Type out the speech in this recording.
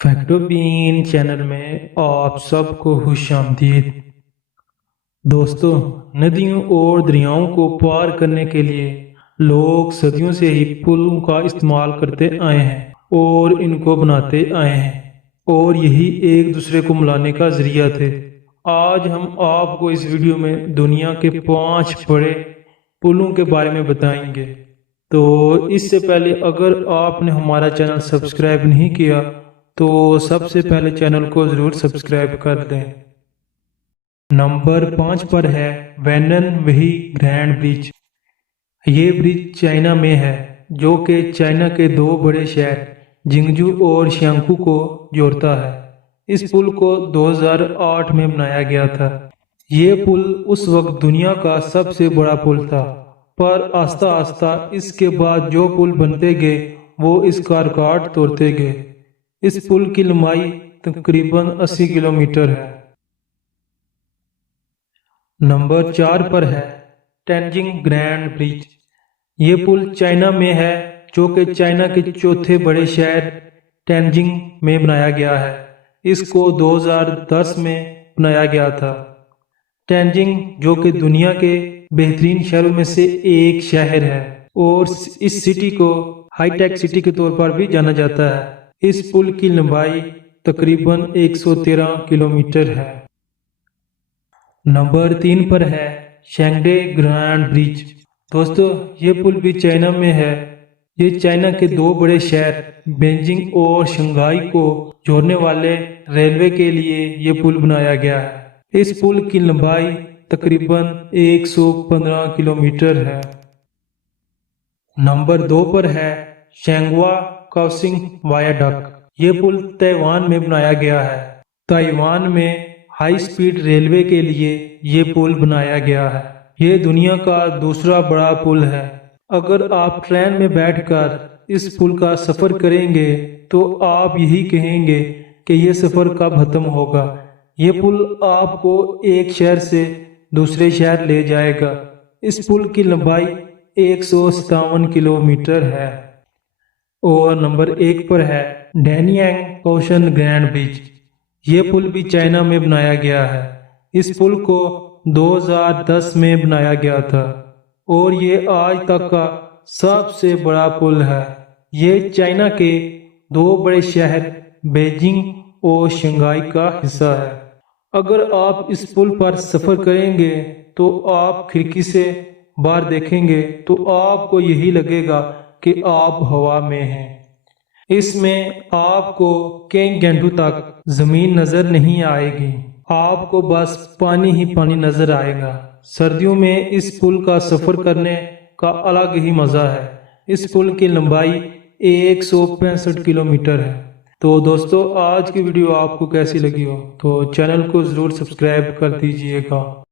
Facto been channel में आप सबको खुश आमदीद। दोस्तों, नदियों और दरियाओं को पार करने के लिए लोग सदियों से ही पुलों का इस्तेमाल करते आए हैं और इनको बनाते आए हैं, और यही एक दूसरे को मिलाने का जरिया थे। आज हम आपको इस वीडियो में दुनिया के 5 बड़े पुलों के बारे में बताएंगे। तो इससे पहले अगर आपने हमारा चैनल सब्सक्राइब नहीं किया तो सबसे पहले चैनल को जरूर सब्सक्राइब कर दें। नंबर 5 पर है वैनन वही ग्रैंड ब्रिज। ये ब्रिज चाइना में है, जो कि चाइना के 2 बड़े शहर जिंगजू और शियांगपू को जोड़ता है। इस पुल को 2008 में बनाया गया था। ये पुल उस वक्त दुनिया का सबसे बड़ा पुल था, पर आस्ता आस्ता इसके बाद जो पुल बनते गए वो इसका रिकॉर्ड तोड़ते गए। इस पुल की लंबाई तकरीबन 80 किलोमीटर है। नंबर 4 पर है टेनजिंग ग्रैंड ब्रिज। ये पुल चाइना में है, जो कि चाइना के चौथे बड़े शहर टेनजिंग में बनाया गया है। इसको 2010 में बनाया गया था। टेनजिंग, जो कि दुनिया के बेहतरीन शहरों में से एक शहर है, और इस सिटी को हाईटेक सिटी के तौर पर भी जाना जाता है। इस पुल की लंबाई तकरीबन 113 किलोमीटर है। नंबर 3 पर है शेंगडे ग्रैंड ब्रिज। दोस्तों, ये पुल भी चाइना में है। ये चाइना के 2 बड़े शहर बीजिंग और शंघाई को जोड़ने वाले रेलवे के लिए ये पुल बनाया गया है। इस पुल की लंबाई तकरीबन 115 किलोमीटर है। नंबर 2 पर है शेंगवा काओसिंग वायाडक्ट। ये पुल ताइवान में बनाया गया है। ताइवान में हाई स्पीड रेलवे के लिए ये पुल बनाया गया है। ये दुनिया का दूसरा बड़ा पुल है। अगर आप ट्रेन में बैठकर इस पुल का सफर करेंगे तो आप यही कहेंगे कि ये सफर कब खत्म होगा। ये पुल आपको एक शहर से दूसरे शहर ले जाएगा। इस पुल की लंबाई 157 किलोमीटर है। और नंबर 1 पर है डैनियांग ओशन ग्रैंड ब्रिज। ये पुल भी चाइना में बनाया गया है। इस पुल को 2010 में बनाया गया था, और ये आज तक का सबसे बड़ा पुल है। ये चाइना के 2 बड़े शहर बीजिंग और शंघाई का हिस्सा है। अगर आप इस पुल पर सफर करेंगे तो आप खिड़की से बाहर देखेंगे तो आपको यही लगेगा कि आप हवा में हैं। इसमें आपको कई घंटों तक जमीन नजर नहीं आएगी, आपको बस पानी ही पानी नजर आएगा। सर्दियों में इस पुल का सफर करने का अलग ही मजा है। इस पुल की लंबाई 165 किलोमीटर है। तो दोस्तों, आज की वीडियो आपको कैसी लगी हो तो चैनल को जरूर सब्सक्राइब कर दीजिएगा।